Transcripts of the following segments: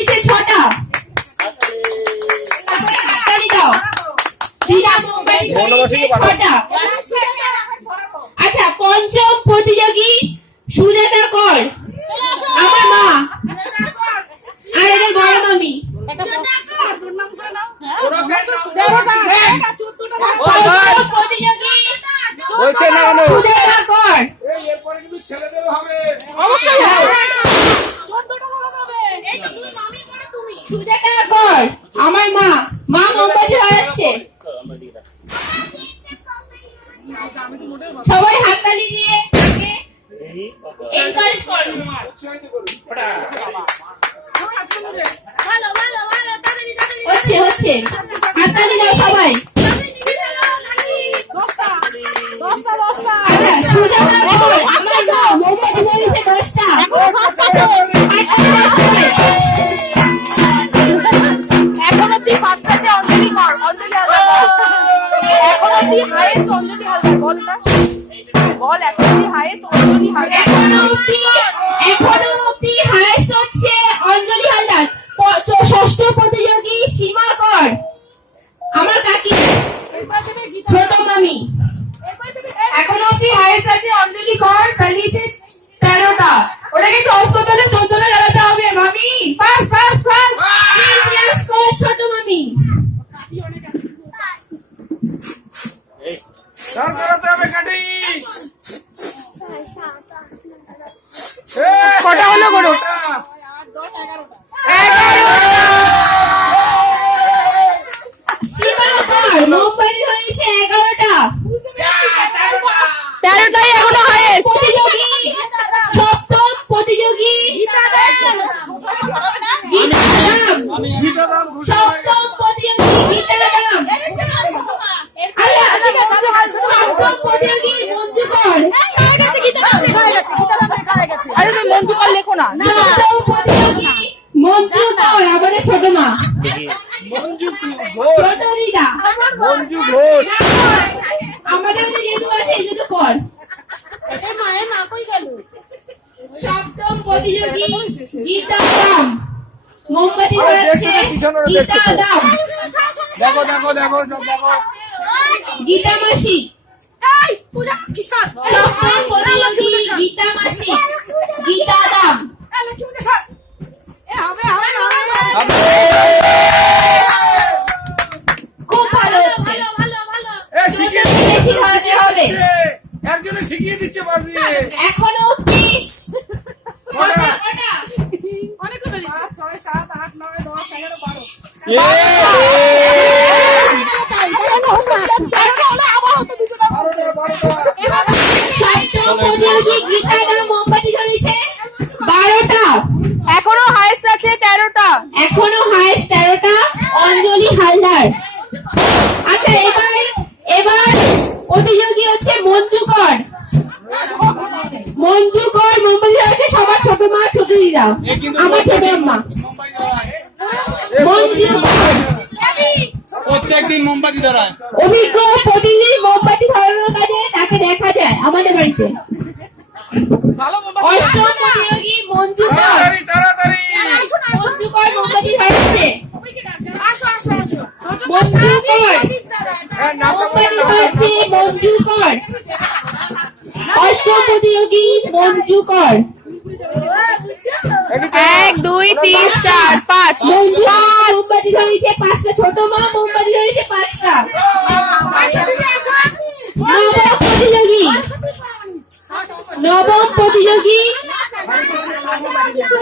হয়েছে 6টা। হাততালি দাও। দিদা মোমবাতি ধরিয়েছে 6টা। আচ্ছা, পঞ্চম প্রতিযোগী সুজাতা কর, আমার মা আর এদের বড় মামি। প্রতিযোগী সুজাতা কর, সুজাতা কর আমার মা। মা মোমবাতি ধরাচ্ছে। সবাই হাততালি দিয়ে এনকারেজ করো। হচ্ছে হচ্ছে, হাততালি দাও সবাই। আচ্ছা, সুজাতা কর আমার মা মোমবাতি ধরিয়েছে 10টা। এখন অব্দি ফার্স্ট আছে অঞ্জলি কর, অঞ্জলি হালদার এখন অব্দি হাইয়েস্ট অঞ্জলি হালদার বল এখন অব্দি হাইয়েস্ট অঞ্জলি হালদার এখনো অব্দি হাইয়েস্ট হচ্ছে অঞ্জলি হালদার। ষষ্ঠ প্রতিযোগী সীমা কর আমার কাকি ছোট মামি। এখন অব্দি হাইয়েস্ট আছে অঞ্জলি কর, চালিয়েছে 13টা। ওটাকে ক্রস করতে হলে 14টা জ্বালাতে হবে মামি। ফাস্ট ফাস্ট ফাস্ট ছোট মামি। কটা হলো গরু? সীমা কর মোমবাতি ধরিয়েছে 11টা। 13টাই এখনো হাইয়েস্ট। প্রতিযোগী সপ্তম প্রতিযোগী গীতা দাম। সপ্তম প্রতিযোগী গীতা দাম। সপ্তম প্রতিযোগী মঞ্জু কর। আরে তুমি মঞ্জু কর লেখো না। সপ্তম প্রতিযোগী মঞ্জু কর আমাদের ছোট মা। ছোট দিদা আমাদের যেহেতু আছে এই জন্য কর। সপ্তম প্রতিযোগী গীতা দাম মোমবাতি ধরাচ্ছে। গীতা দাম, দেখো দেখো দেখো সব দেখো। গীতা মাসি। সপ্তম প্রতিযোগী গীতা মাসি, গীতা দাম। খুব ভালো হচ্ছে। বেশি ধরাতে হবে। একজনে শিখিয়ে দিচ্ছে পারছি। এখনো অব্দি 6, 7, 8, 9, 10, 11, 12। সপ্তম প্রতিযোগী গীতা দাম মোমবাতি ধরেছে 12টা। এখনো হাইয়েস্ট আছে 13টা। এখনো হাইয়েস্ট 13টা অঞ্জলি হালদার। আচ্ছা, এবার প্রতিযোগী হচ্ছে মঞ্জু কর। মঞ্জু কর মোমবাতি ধরেছে সবার ছোট মা ছোট দিদা আমার ছোট আম্মা। মঞ্জু কর প্রত্যেকদিন মোমবাতি ধরায়। অভিজ্ঞ প্রতিদিন মোমবাতি ধরানোর কাজে তাকে দেখা যায় আমাদের বাড়িতে। অষ্টম প্রতিযোগী মঞ্জু কর। তাড়াতাড়ি মঞ্জু কর মোমবাতি ধরাচ্ছে। মঞ্জু কর মোমবাতি ধরাচ্ছে। মঞ্জু কর অষ্টম প্রতিযোগী মঞ্জু কর। 1, 2, 3, 4, 5। মঞ্জু কর মোমবাতি ধরেছে 5টা। ছোট মা মোমবাতি ধরেছে 5টা। নবম প্রতিযোগী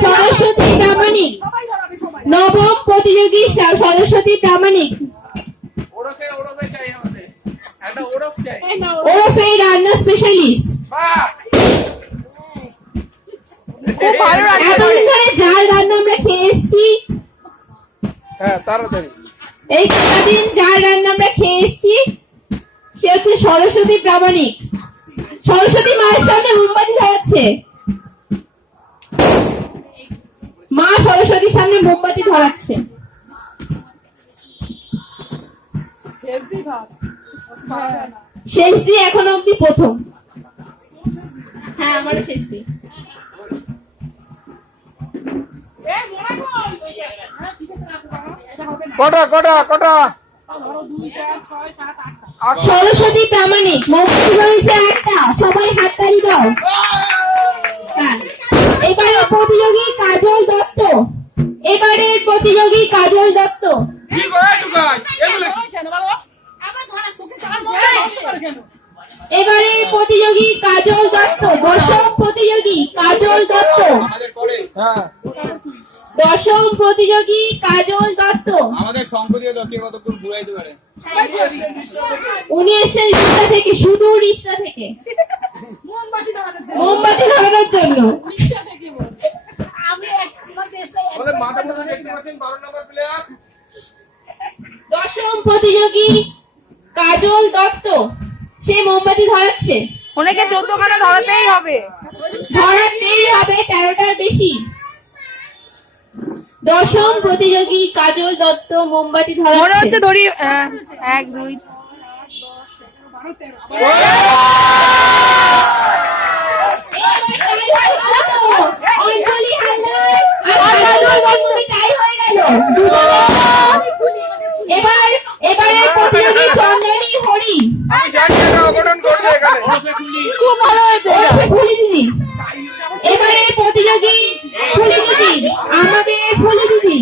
সরস্বতী প্রামাণিক। নবম প্রতিযোগী সরস্বতী প্রামাণিক ওরফে রান্না স্পেশালিস্ট। খুব ভালো রান্না এতদিন ধরে যার রান্না আমরা খেয়ে এসছি, হ্যাঁ তাড়াতাড়ি এই কদিন যার রান্না আমরা খেয়ে এসছি সে হচ্ছে সরস্বতী প্রামাণিক। সরস্বতী মায়ের সামনে মোমবাতি ধরাচ্ছে। মা সরস্বতীর সামনে মোমবাতি ধরাচ্ছে। শেষ দিয়ে এখনো অব্দি প্রথম। হ্যাঁ, আমারও শেষ দিয়ে। কটা কটা কটা সরস্বতী প্রামাণিক মোমবাতি ধরেছে 8টা, সবাই হাততালি দাও। হ্যাঁ, এবারে প্রতিযোগী কাজল দত্ত, এবারের প্রতিযোগী কাজল দত্ত। কি করে ঢুকাই এগুলো এবারে প্রতিযোগী কাজল দত্ত, দশম প্রতিযোগী কাজল দত্ত, আমাদের পরে হ্যাঁ দশম প্রতিযোগী কাজল দত্ত। আমাদের সম্পর্কীয় দলটি কতক্ষণ ঘুরাইতে পারে উনি এসেছেন রিষ্টা থেকে, শুধু রিষ্টা থেকে মোমবাতি ধরানোর জন্য। বলে মাঠের মধ্যে দেখতে পাচ্ছেন 12 নম্বর প্লেয়ার দশম প্রতিযোগী কাজল দত্ত, সে মোমবাতি ধরাচ্ছে। ওনাকে 14 খানা ধরাতেই হবে। ধরাতেই হবে, 13টার বেশি। দশম প্রতিযোগী কাজল দত্ত মোমবাতি মনে হচ্ছে ধরাচ্ছে। ধরি 1 2 অঞ্জলি হালদার আর কাজল দত্ত টাই হয়ে গেল। এবারে প্রতিযোগী চন্দনী হরি, আমি জানি এটা অঘটন করবে এখানে খুব ভালো হয়েছে এটা। ফুলি দিদি। এবারে প্রতিযোগী ফুলি দিদি, আমাদের ফুলি দিদি,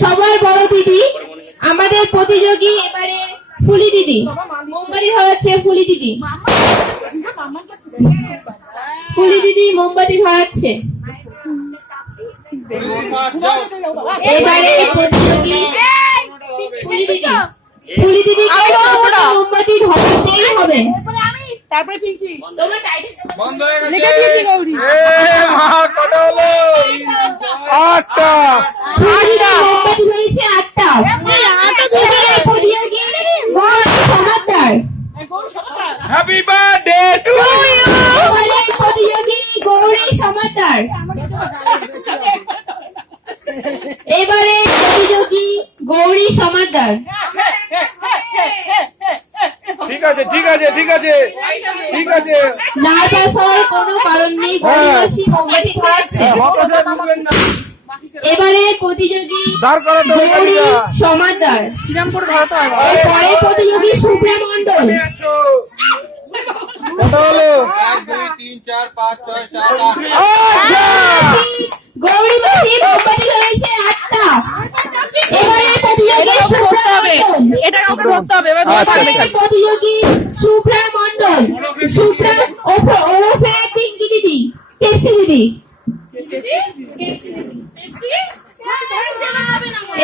সবার বড় দিদি, আমাদের প্রতিযোগী এবারে ফুলি দিদি মোমবাতি ধরাচ্ছে। ফুলি দিদি, ফুলি দিদি মোমবাতি ধরাচ্ছে। এবারে প্রতিযোগী ফুলি দিদি, ফুলি দিদি মোমবাতি ধরাতেই হবে। তারপরে পিঙ্কি তোমার টাইটেল বন্ধ হয়ে গেছে লেখা দিয়েছি গৌরী। এ মা কটা হলো 8টা ফুলি দিদি মোমবাতি ধরেছে 8টা। এবারে প্রতিযোগী Gouri Samaddar, happy birthday to you এবারে প্রতিযোগী গৌরী সমাদ্দার, এবারে প্রতিযোগী গৌরী সমাদ্দার। ঠিক আছে ঠিক আছে ঠিক আছে ঠিক আছে নার্ভাস হওয়ার কোনো কারণ নেই, গৌরীবাসী মোমবাতি ধরাচ্ছে। হতাশা ভুলবেন না এবারে প্রতিযোগী দাঁড় করো তো গৌরী সমাদ্দার, কিরাম করে ধরাতে হবে। এরপরে প্রতিযোগী শুভ্রা মণ্ডল। কটা হলো 1 2 3 4 5 6 7 8 গৌরীবাসী মোমবাতি ধরেছে 8টা। এবারে প্রতিযোগী শুভ্রা মণ্ডল, এটা কাউকে ধরতে হবে, এবার ধরে থাকবে এবারে প্রতিযোগী শুভ্রা মণ্ডল, শুভ্রা ওরফে পিঙ্কি দিদি, পেপসি দিদি।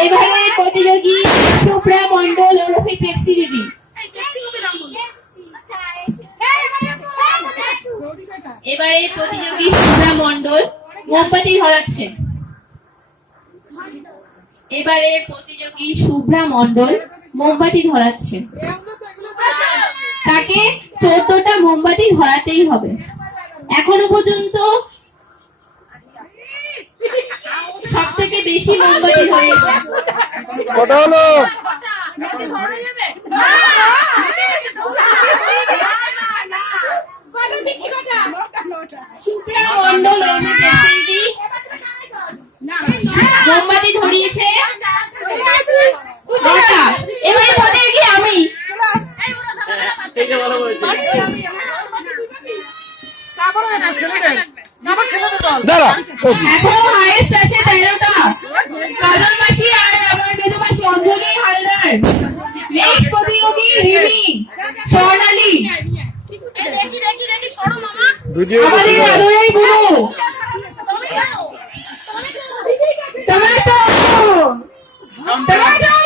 এবারে প্রতিযোগী শুভ্রা মণ্ডল ওরফে পেপসি দিদি। এবারে প্রতিযোগী শুভ্রা মণ্ডল মোমবাতি ধরাচ্ছে। এবারে প্রতিযোগী শুভ্রা মণ্ডল মোমবাতি ধরাচ্ছে। তাকে 14টা মোমবাতি ধরাতেই হবে। এখনো পর্যন্ত সব থেকে বেশি মোমবাতি ধরেছে কটা হলো শুভ্রা মণ্ডল ওরফে পেপসি দিদি মোমবাতি ধরিয়েছে 9টা। এবারে প্রতিযোগী আমি, দাঁড়া এখনো হাইয়েস্ট আছে 13টা। কাজল মাসি আর আমার মেজো মাসি অঞ্জলি হালদার। নেক্সট প্রতিযোগী রিমি স্বর্ণালী, ভিডিও আমাদের আদরের গুরু টমেটো টমেটো।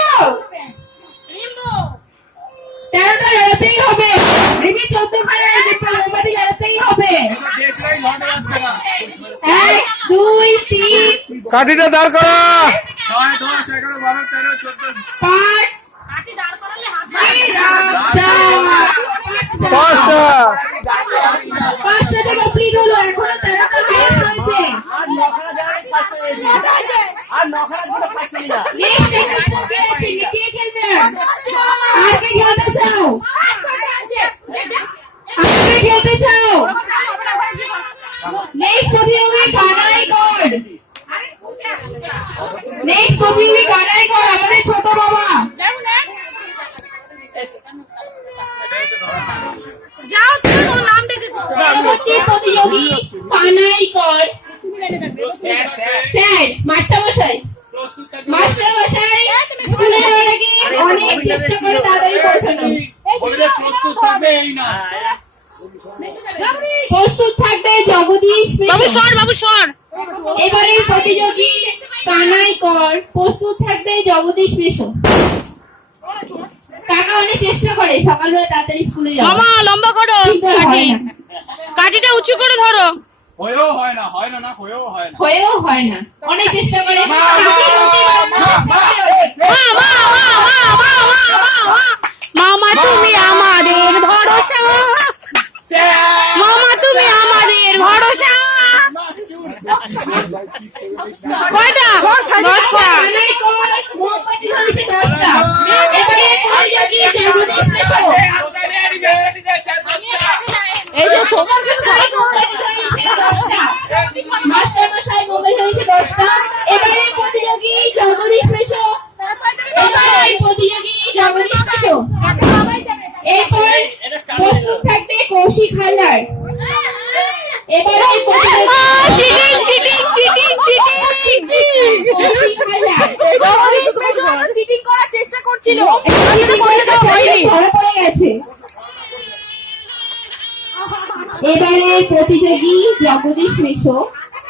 13টা জ্বালাতেই হবে। রিমি 14 খানে মোমবাতি জ্বালাতেই হবে। দেখলাই লটে যাচ্ছে না 1 2 3 কাঠিটা দাঁড় করা 6 10 11 12 13 14 5 5টা 5টা কমপ্লিট হলো। এখনো 13টা হাইয়েস্ট রয়েছে। নেক্সট একটা কে আছে? কে খেলবে? আর কে খেলতে চাও? আর কে খেলতে চাও? নেক্সট প্রতিযোগী কানাই গড। নেক্সট প্রতিযোগী কানাই কর আমাদের ছোট বাবা। যাও তুমি ওর নাম ডেকেছো। পরবর্তী প্রতিযোগী কানাই কর স্যার মাস্টারমশাই। প্রস্তুত থাকবে। মাস্টারমশাই স্কুলে যাওয়ার আগে অনেক চেষ্টা করে তাড়াতাড়ি পৌঁছানো। বলে দে, প্রস্তুত থাকবে এই না। প্রস্তুত থাকবে জগদীশ বাবু মিশ্র। সর, বাবু সর। এবারের প্রতিযোগী কানাই কর প্রস্তুত থাকবে জগদীশ মিশ্র। কাকা অনেক চেষ্টা করে সকালবেলা তাড়াতাড়ি স্কুলে যাওয়া, মামা লম্বা করো কিন্তু আর কাঠি, হয় না। কাঠিটা উঁচু করে ধরো। হয়েও হয় না, হয় না, না হয়েও হয় না। হয়েও হয় না, অনেক চেষ্টা করে কাকি উঠতে পারে না। মা মা মা মা মা মা মা মা। মামা তুমি আমাদের ভরসা, মামা তুমি আমাদের ভরসা। কয়টা? 10টা। কানাই কর মোমবাতি ধরেছে 10টা। এবারের প্রতিযোগী জগদীশ মিশ্র। এই যে তোমার মাস্টারমশাই মোমবাতি ধরেছে 10টা। মাস্টারমশাই মোমবাতি ধরেছে 10টা। এবারের প্রতিযোগী জগদীশ মিশ্র। এবারের প্রতিযোগী জগদীশ মিশ্র। এরপর প্রস্তুত থাকবে কৌশিক হালদার। এবারের প্রতিযোগী cheating cheating cheating cheating Koushik Haldar. Cheating করার চেষ্টা করছিল। ধরা পড়ে গেছে। এবারে প্রতিযোগী জগদীশ মিশ্র।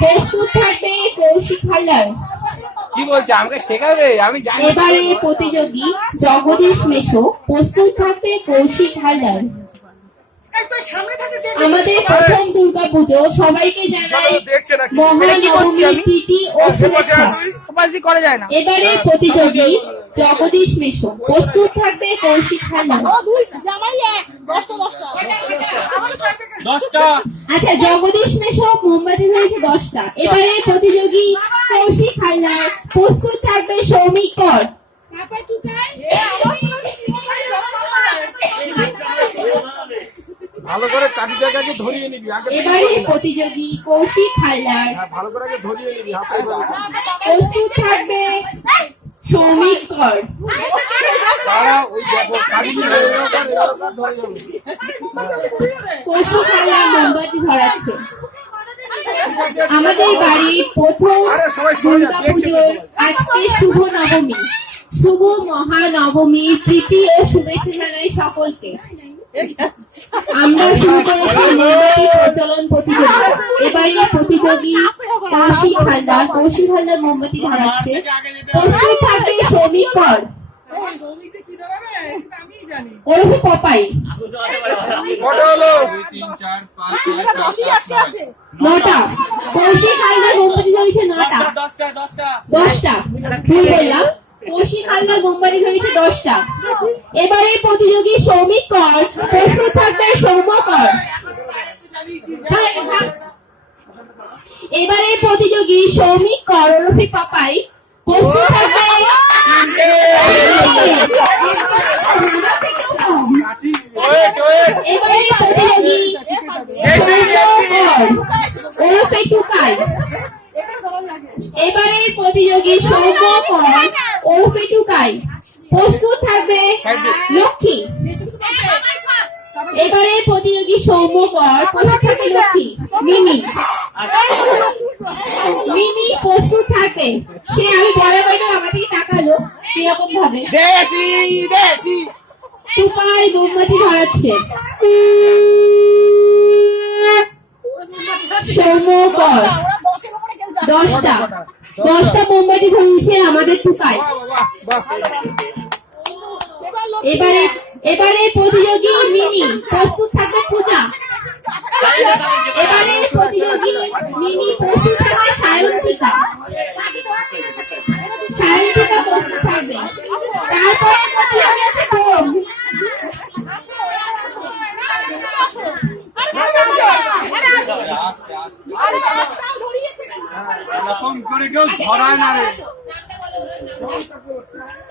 প্রস্তুত থাকবে কৌশিক হালদার। কি বলছে আমাকে শেখাবে? আমি জানি। এবারে প্রতিযোগী জগদীশ মিশ্র। প্রস্তুত থাকবে কৌশিক হালদার। আমাদের প্রথম দুর্গাপুজো সবাইকে জানাই দেখছে নাকি? মহানবমীর প্রীতি ও শুভেচ্ছা। উপাসি করা যায় না। এবারে প্রতিযোগী জগদীশ মিশ্র। প্রস্তুত থাকবে কৌশিক হালদার। জামাই এক 10টা। আচ্ছা, জগদীশ মিশ্র মোমবাতি ধরেছে 10টা। এবারে প্রতিযোগী কৌশিক হালদার। প্রস্তুত থাকবে সৌমিক কর। ভালো করে কাঠিটাকে আগে ধরিয়ে নিবি আগে। এবারে প্রতিযোগী কৌশিক হালদার। হ্যাঁ, ভালো করে আগে ধরিয়ে নিবি হাতে ধরে। প্রস্তুত থাকবে সৌমিক কর। তারা ওই দেখো কাঠি নিয়ে এরকম ধরে যাবে। কৌশিক হালদার মোমবাতি ধরাচ্ছে। আমাদের বাড়ির প্রথম দুর্গাপুজোর আজকে শুভ নবমী। শুভ মহানবমীর প্রীতি ও শুভেচ্ছা জানাই সকলকে। আমরা শুরু করেছি মোমবাতি প্রচলন প্রতিযোগিতা। এবারে প্রতিযোগী কৌশিক হালদার। কৌশিক হালদার মোমবাতি ধরাচ্ছে। প্রস্তুত থাকবে সৌমিক কর ওরফে পপাই। কটা হলো? 2 3 4 5 6 7 8 9টা। কৌশিক হালদার মোমবাতি ধরেছে 9টা। 10টা 10টা 10টা ভুল বললাম। কৌশিক হালদার মোমবাতি ধরেছে 10টা। এবারে প্রতিযোগী সৌমিক কর। প্রস্তুত থাকবে সৌম্য কর। এবারে প্রতিযোগী সৌমিক কর ওরফে পাপাই। প্রস্তুত থাকবে ওয়েট ওয়েট। এবারে প্রতিযোগী কর ওরফে টুকাই। এবারে প্রতিযোগী সৌম্য কর ওরফে টুকাই। প্রস্তুত থাকবে লক্ষ্মী। এবারে প্রতিযোগী সৌম্য কর। প্রস্তুত থাকবে লক্ষ্মী। মিমি। মিমি প্রস্তুত থাকবে। সে আমি বলা বাইরে আমার দিকে তাকালো কিরকম ভাবে। দেশি দেশি। টুকাই মোমবাতি ধরাচ্ছে। সৌম্য কর 10টা। 10টা মোমবাতি ধরিয়েছে আমাদের টুকাই। বাহ বাহ বাহ। এবারে প্রতিযোগী মিনি। প্রস্তুত থাকবে পূজা। এবারে প্রতিযোগী মিনি। প্রস্তুত থাকবে সায়ন্তিকা। সায়ন্তিকা প্রস্তুত থাকবে। তারপরে প্রতিযোগী আছে বোম। এরকম করে কেউ ধরায় না রে।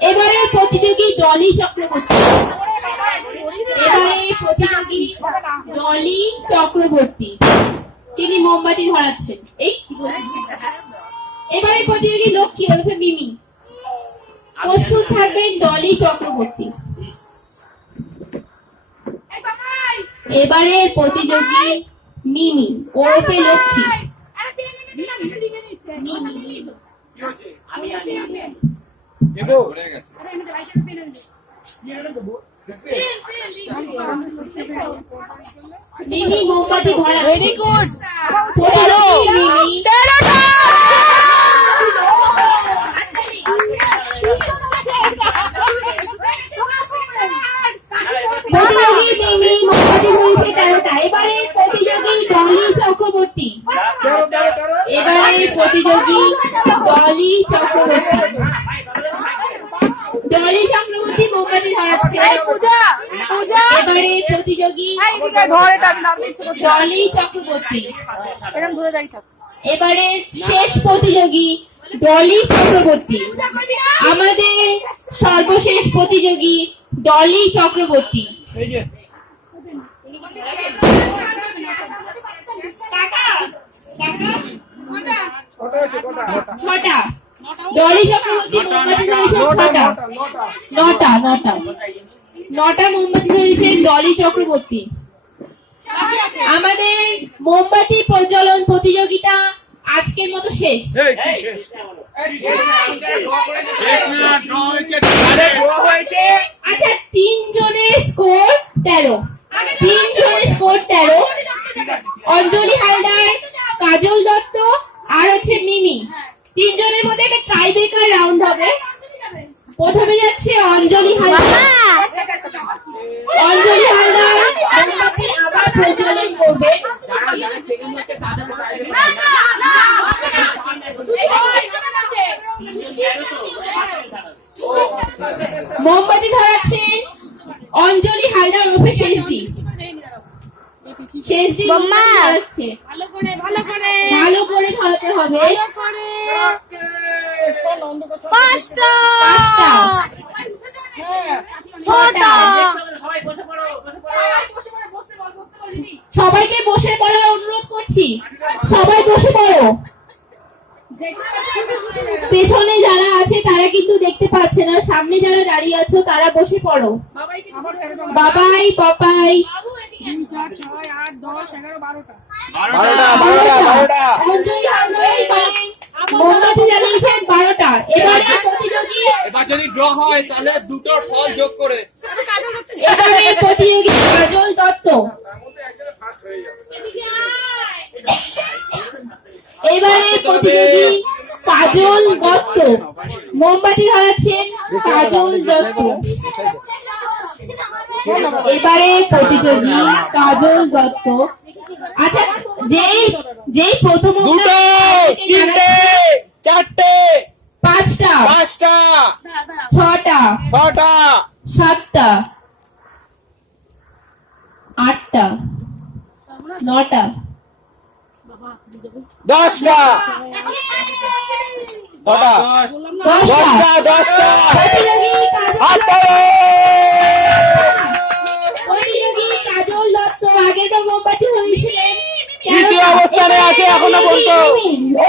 এবারে প্রতিযোগী ডলি চক্রবর্তী। এবারে প্রতিযোগী ডলি চক্রবর্তী। তিনি মোমবাতি ধরাচ্ছেন। এই এবারে প্রতিযোগী লক্ষ্মী ওরফে মিমি। প্রস্তুত থাকবেন ডলি চক্রবর্তী। এবারে প্রতিযোগী মিমি ওরফে লক্ষ্মী। দেবো পড়ে গেছে। মিমি মোমবাতি ধরা। Very good. প্রতিযোগী মিমি। প্রতিযোগী মিমি মোমবাতি ধরেছে 13টা। এবারে প্রতিযোগী ডলি চক্রবর্তী। এবারে প্রতিযোগী ডলি চক্রবর্তী। ডলি চক্রবর্তী মোমবাতি ধরাচ্ছে। পূজা পূজা এবারে প্রতিযোগী ধর এটা আমি নাম নিচ্ছি ডলি চক্রবর্তী। এরকম ধরে যাই থাক। এবারে শেষ প্রতিযোগী ডলি চক্রবর্তী। আমাদের সর্বশেষ প্রতিযোগী ডলি চক্রবর্তী। এই যে কাকা, কাকা, কটা আছে কটা 6টা। ডলি চক্রবর্তী মোমবাতি ধরেছেন 6টা। 9টা মোমবাতি ধরেছেন ডলি চক্রবর্তী। আমাদের মোমবাতি প্রজ্বলন প্রতিযোগিতা আজকের মতো শেষ। এই কি শেষ শেষ না, draw হয়েছে। আরে গোয়া হয়েছে আচ্ছা, 3 জনের স্কোর 13। 3 জনের স্কোর 13। অঞ্জলি হালদার, কাজল দত্ত আর হচ্ছে মিমি। 3 জনের মধ্যে একটা টাইব্রেকার রাউন্ড হবে। প্রথমে যাচ্ছে অঞ্জলি হালদার। অঞ্জলি হালদার মোমবাতি আবার প্রজ্বলন করবে। মোমবাতি ধরাচ্ছেন অঞ্জলি হালদার ওরফে শেষদি। শেষদি ধরাচ্ছে। ভালো করে ধরাতে হবে। 5টা 6টা। সবাইকে বসে পড়ার অনুরোধ করছি। সবাই বসে পড়ো। পেছনে যারা আছে তারা কিন্তু দেখতে পাচ্ছে না, সামনে যারা দাঁড়িয়ে আছো তারা বসে পড়ো। বাবাই পাপাই 12টা অঞ্জলি হালদার মোমবাতি জ্বালিয়েছেন 12টা। এবারে প্রতিযোগী এবার যদি ড্র হয় তাহলে দুটোর ফল যোগ করে। এবারে প্রতিযোগী কাজল দত্ত। এবারে প্রতিযোগী কাজল দত্ত। মোমবাতি ধরাচ্ছেন কাজল দত্ত। এবারে প্রতিযোগী কাজল দত্ত। আচ্ছা, যেই প্রথম দুটো তিনটে চারটে 5টা 5টা 6টা 6টা 7টা 8টা 9টা 10টা 10টা 10টা। প্রতিযোগী কাজল দত্ত আগেরবার মোমবাতি হয়েছিলেন। তৃতীয় অবস্থানে আছে এখনো পর্যন্ত। ও